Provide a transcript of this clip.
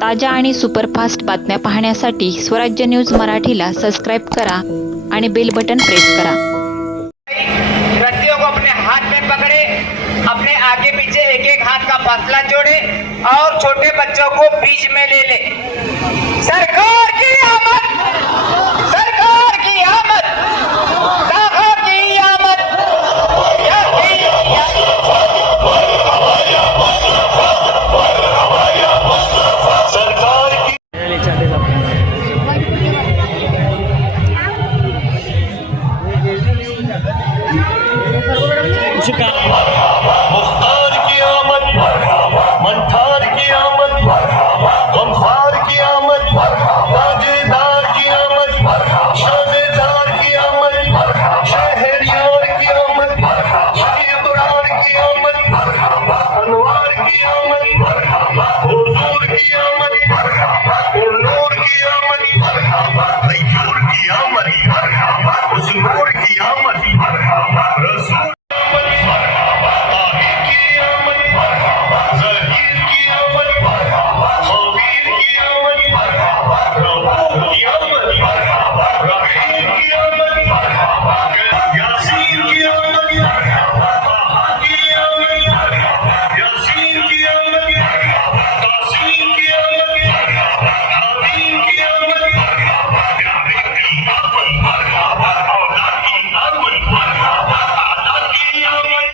ताज्या आणि सुपरफास्ट बातम्या पाहण्यासाठी स्वराज्य न्यूज मराठीला सबस्क्राईब करा आणि बेल बटन प्रेस करा. को अपने हाथ में पकड़े अपने आगे पीछे एक एक हाथ का फासला जोड़े और छोटे बच्चों को बीच में ले ले।